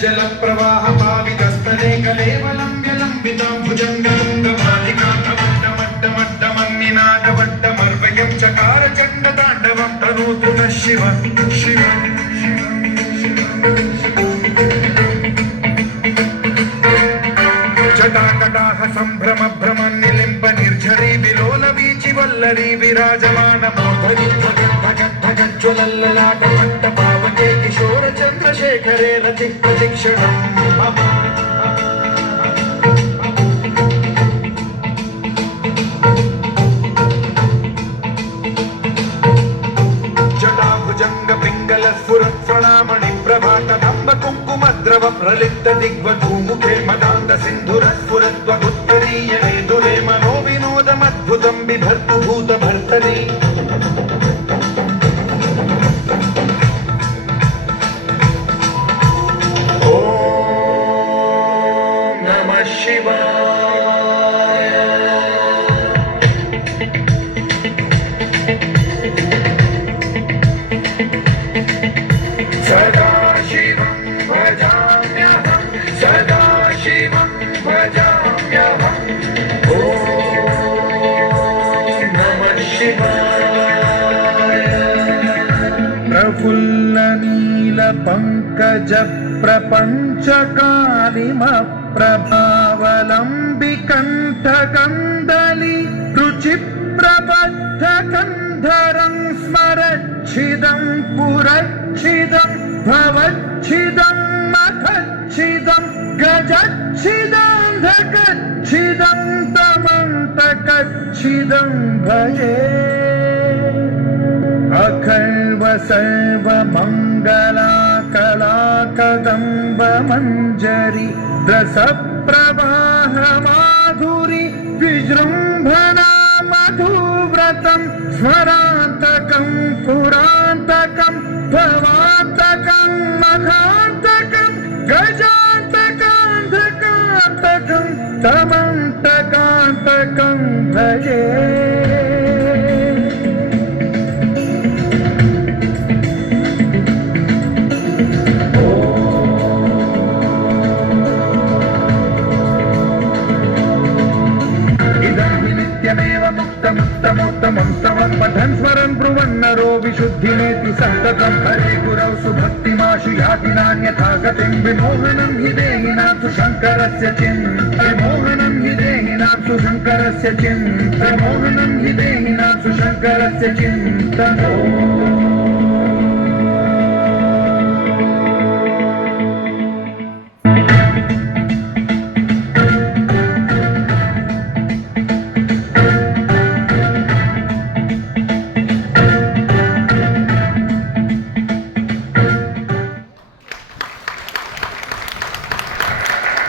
जल प्रवाह पावितस्तने कलेवलं विलंबितं भुजङ्गमण्डमड्डमड्डमन्निनादवड्डमर्वयं चकार चण्डताण्डवं तनोतु नः शिव शिव जटाकटाह सम्भ्रम भ्रमन् निलिम्ब निर्झरी विलोल वीचि वल्लरी विराजमान मोधरी ज्वलल्ललाट पावके किशोर चन्द्रशेखरे रति प्रतीक्षणं मम जटाभुजंग पिंगल स्फुरत्फणामणि प्रभातदम्ब कुङ्कुमद्रव प्रलिप्त दिग्वधूमुखे मदान्त सिन्धुर स्फुरत्वगुत्तरीयणे दुरे मनोविनोदमद्भुतं बिभर्तु भूतभर्तरि शिवाय सदा शिवं भजाम्यहं सदा शिवं भजाम्यहं ॐ नमः शिवाय प्रफुल्लनीलपङ्कज प्रपञ्चकालिम प्रभावलम्बिकण्ठकन्दली रुचिप्रबद्धकन्धरं स्मरच्छिदं पुरच्छिदं भवच्छिदं मखच्छिदं गजच्छिदं तमन्तकच्छिदं भजे अखर्व सर्वमङ्गला कलाकदम्ब मञ्जरी रसप्रवाह माधुरी विजृम्भणा मधुव्रतं स्वरान्तकं पुरान्तकं भवान्तकं मखान्तकं गजान्तकान्तकान्तकं तमन्तकान्तकं भजे मुक्तमुत्तमोत्तमं स्तवं पठन् स्मरन् ब्रुवन्नरो विशुद्धिमेति सन्ततं हरे गुरौ सुभक्तिमाशु याति नान्यथा गतिं विमोहनं हि देहिनां शङ्करस्य विमोहनं हि देहिनां शङ्करस्य विमोहनं हि देहिनां शङ्करस्य चिन्तनम्